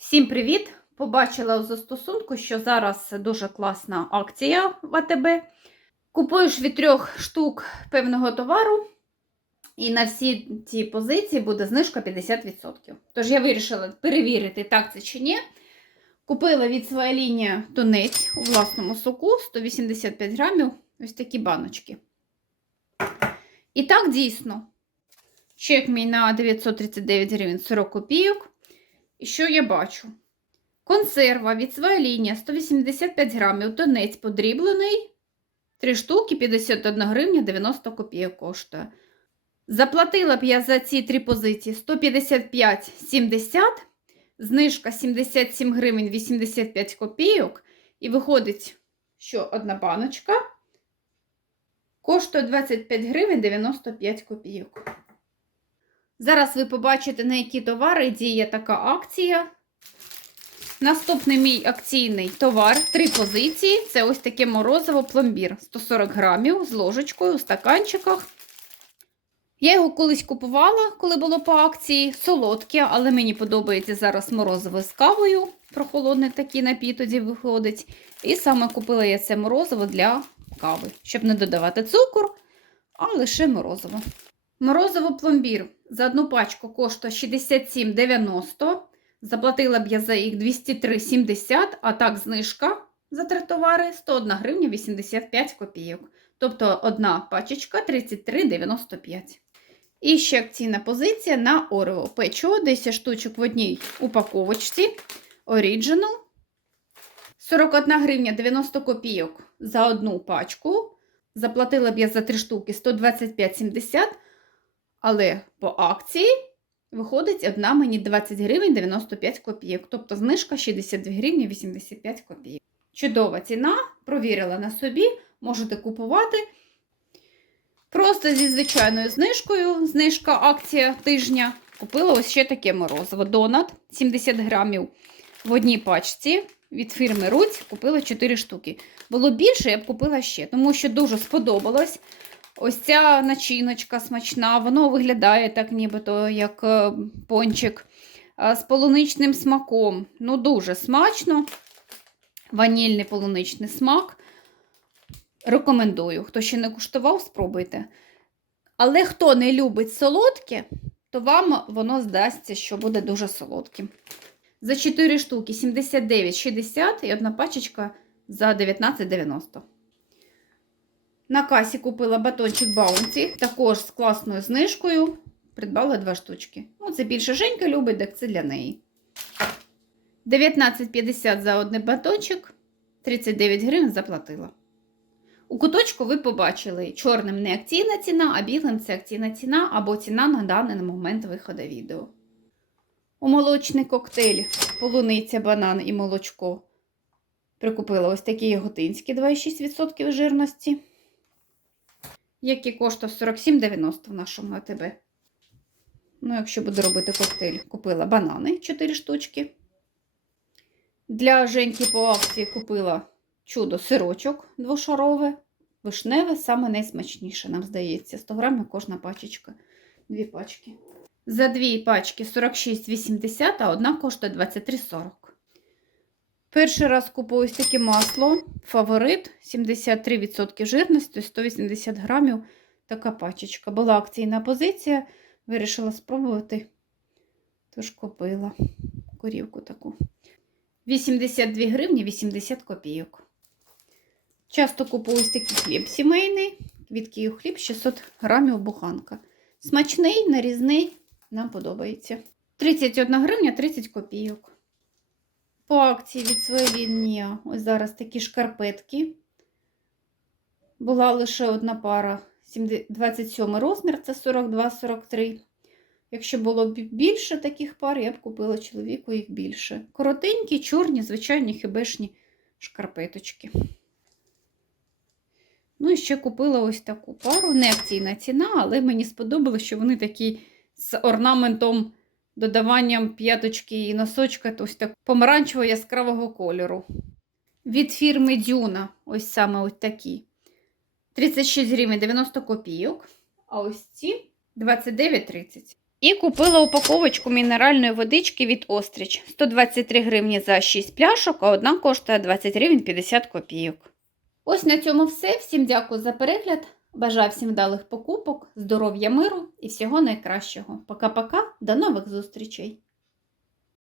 Всім привіт! Побачила у застосунку, що зараз дуже класна акція в АТБ. Купуєш від трьох штук певного товару, і на всі ці позиції буде знижка 50%. Тож я вирішила перевірити, так це чи ні. Купила від своєї лінії тунець у власному соку 185 грамів, ось такі баночки. І так дійсно. Чек мій на 939 гривень 40 копійок. І що я бачу? Консерва від своєї лінії 185 грамів, тонець подріблений. 3 штуки 51 гривня 90 копійок коштує. Заплатила б я за ці три позиції 155,70, знижка 77 гривень 85 копійок. І виходить, що одна баночка коштує 25 гривень 95 копійок. Зараз ви побачите, на які товари діє така акція. Наступний мій акційний товар три позиції. Це ось таке морозиво пломбір 140 грамів з ложечкою у стаканчиках. Я його колись купувала, коли було по акції, солодке, але мені подобається зараз морозиво з кавою. Прохолодний такий напій тоді виходить. І саме купила я це морозиво для кави, щоб не додавати цукор, а лише морозиво. Морозиво пломбір за одну пачку коштує 67,90. Заплатила б я за їх 203,70, а так знижка за три товари 101 гривня 85 копійок. Тобто одна пачечка 33,95. І ще акційна позиція на Орео. Печиво 10 штучок в одній упаковочці. Original. 41 гривня 90 копійок за одну пачку. Заплатила б я за три штуки 125,70. Але по акції виходить одна мені 20 гривень 95 копійок. Тобто знижка 62 гривні 85 копійок. Чудова ціна, провірила на собі, можете купувати. Просто зі звичайною знижкою, знижка акція тижня. Купила ось ще таке морозиво. Донат 70 грамів в одній пачці від фірми Руць. Купила 4 штуки. Було більше, я б купила ще, тому що дуже сподобалось. Ось ця начиночка смачна, воно виглядає так, нібито як е, пончик з полуничним смаком. Ну, дуже смачно. Ванільний полуничний смак. Рекомендую. Хто ще не куштував, спробуйте. Але хто не любить солодке, то вам воно здасться, що буде дуже солодким. За 4 штуки 79,60 і одна пачечка за 19,90. На касі купила батончик Баунці, також з класною знижкою. Придбала два штучки. Ну, це більше Женька любить, так це для неї. 19,50 за один батончик, 39 гривень заплатила. У куточку ви побачили, чорним не акційна ціна, а білим це акційна ціна або ціна на даний момент виходу відео. У молочний коктейль, полуниця, банан і молочко. Прикупила ось такі яготинські 2,6% жирності який коштує 47,90 в нашому АТБ. Ну, якщо буду робити коктейль, купила банани 4 штучки. Для Женьки по акції купила чудо сирочок двошарове, вишневе, саме найсмачніше, нам здається. 100 грамів кожна пачечка. Дві пачки. За дві пачки 46,80, а одна коштує 23,40. Перший раз купую ось таке масло. Фаворит 73% жирності, 180 грамів. Така пачечка. Була акційна позиція. Вирішила спробувати. Тож купила корівку таку. 82 гривні 80 копійок. Часто купую ось такий хліб сімейний. Квіткий хліб 600 грамів буханка. Смачний, нарізний, нам подобається. 31 гривня 30 копійок. По акції від своєї лінії. Ось зараз такі шкарпетки. Була лише одна пара 27 розмір, це 42-43. Якщо було б більше таких пар, я б купила чоловіку їх більше. Коротенькі, чорні, звичайні хібешні шкарпеточки. Ну і ще купила ось таку пару. Не акційна ціна, але мені сподобалося, що вони такі з орнаментом додаванням п'яточки і носочка ось так помаранчево яскравого кольору. Від фірми Дюна, ось саме ось такі. 36 гривень 90 копійок. А ось ці 29,30. І купила упаковочку мінеральної водички від Остріч. 123 гривні за 6 пляшок, а одна коштує 20 гривень 50 копійок. Ось на цьому все. Всім дякую за перегляд. Бажаю всім вдалих покупок, здоров'я, миру і всього найкращого. Пока-пока, до нових зустрічей!